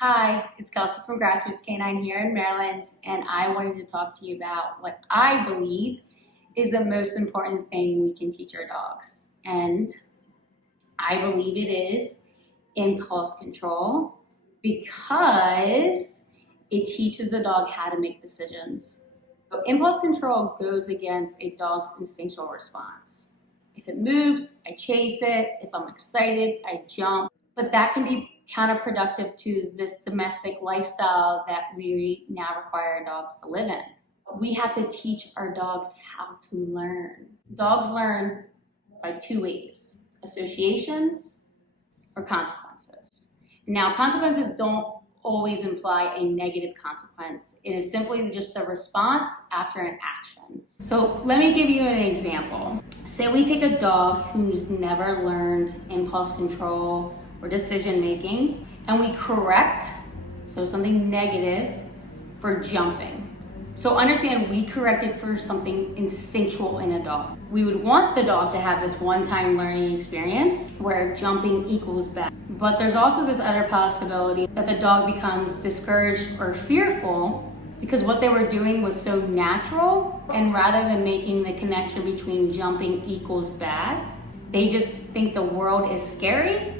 Hi, it's Kelsey from Grassroots Canine here in Maryland, and I wanted to talk to you about what I believe is the most important thing we can teach our dogs. And I believe it is impulse control because it teaches a dog how to make decisions. So impulse control goes against a dog's instinctual response. If it moves, I chase it. If I'm excited, I jump. But that can be counterproductive to this domestic lifestyle that we now require our dogs to live in. We have to teach our dogs how to learn. Dogs learn by two ways: associations or consequences. Now, consequences don't always imply a negative consequence. It is simply just a response after an action. So let me give you an example. Say we take a dog who's never learned impulse control or decision making, and we correct, so something negative, for jumping. So understand, we corrected for something instinctual in a dog. We would want the dog to have this one-time learning experience where jumping equals bad. But there's also this other possibility that the dog becomes discouraged or fearful because what they were doing was so natural, and rather than making the connection between jumping equals bad, they just think the world is scary.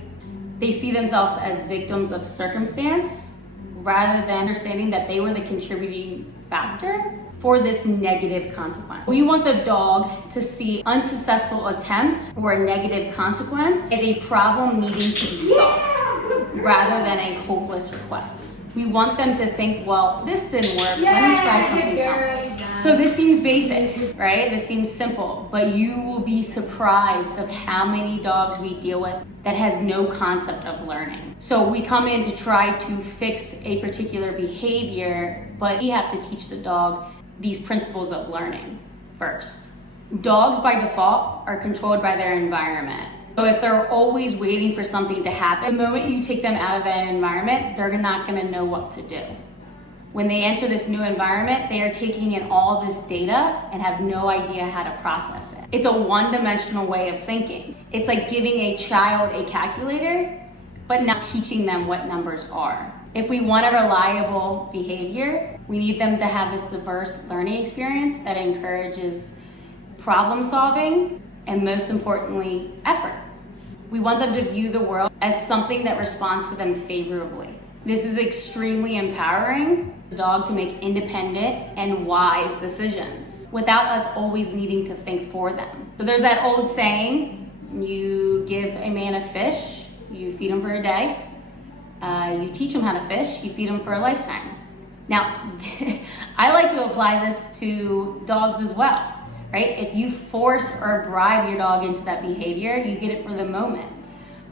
They see themselves as victims of circumstance rather than understanding that they were the contributing factor for this negative consequence. We want the dog to see unsuccessful attempt or a negative consequence as a problem needing to be solved rather than a hopeless request. We want them to think, well, this didn't work, let me try something else. So this seems basic, right? This seems simple, but you will be surprised of how many dogs we deal with that has no concept of learning. So we come in to try to fix a particular behavior, but we have to teach the dog these principles of learning first. Dogs by default are controlled by their environment. So if they're always waiting for something to happen, the moment you take them out of that environment, they're not gonna know what to do. When they enter this new environment, they are taking in all this data and have no idea how to process it. It's a one-dimensional way of thinking. It's like giving a child a calculator, but not teaching them what numbers are. If we want a reliable behavior, we need them to have this diverse learning experience that encourages problem solving and, most importantly, effort. We want them to view the world as something that responds to them favorably. This is extremely empowering the dog to make independent and wise decisions without us always needing to think for them. So there's that old saying, you give a man a fish, you feed him for a day. You teach him how to fish, you feed him for a lifetime. Now, I like to apply this to dogs as well. Right? If you force or bribe your dog into that behavior, you get it for the moment.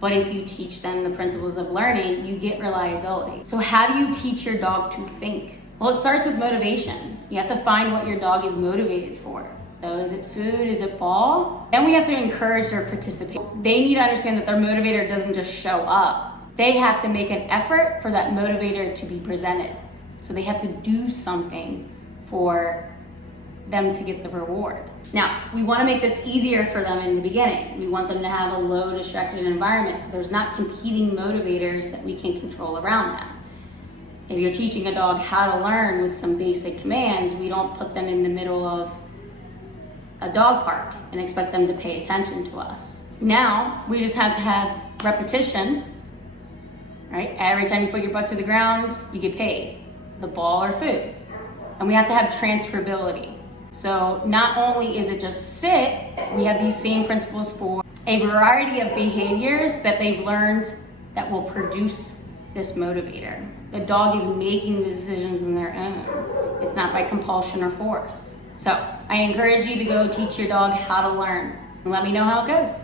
But if you teach them the principles of learning, you get reliability. So how do you teach your dog to think? Well, it starts with motivation. You have to find what your dog is motivated for. So is it food? Is it ball? Then we have to encourage their participation. They need to understand that their motivator doesn't just show up. They have to make an effort for that motivator to be presented. So they have to do something for them to get the reward. Now, we want to make this easier for them in the beginning. We want them to have a low distracted environment so there's not competing motivators that we can control around them. If you're teaching a dog how to learn with some basic commands, we don't put them in the middle of a dog park and expect them to pay attention to us. Now, we just have to have repetition, right? Every time you put your butt to the ground, you get paid, the ball or food. And we have to have transferability. So not only is it just sit, we have these same principles for a variety of behaviors that they've learned that will produce this motivator. The dog is making the decisions on their own. It's not by compulsion or force. So I encourage you to go teach your dog how to learn. Let me know how it goes.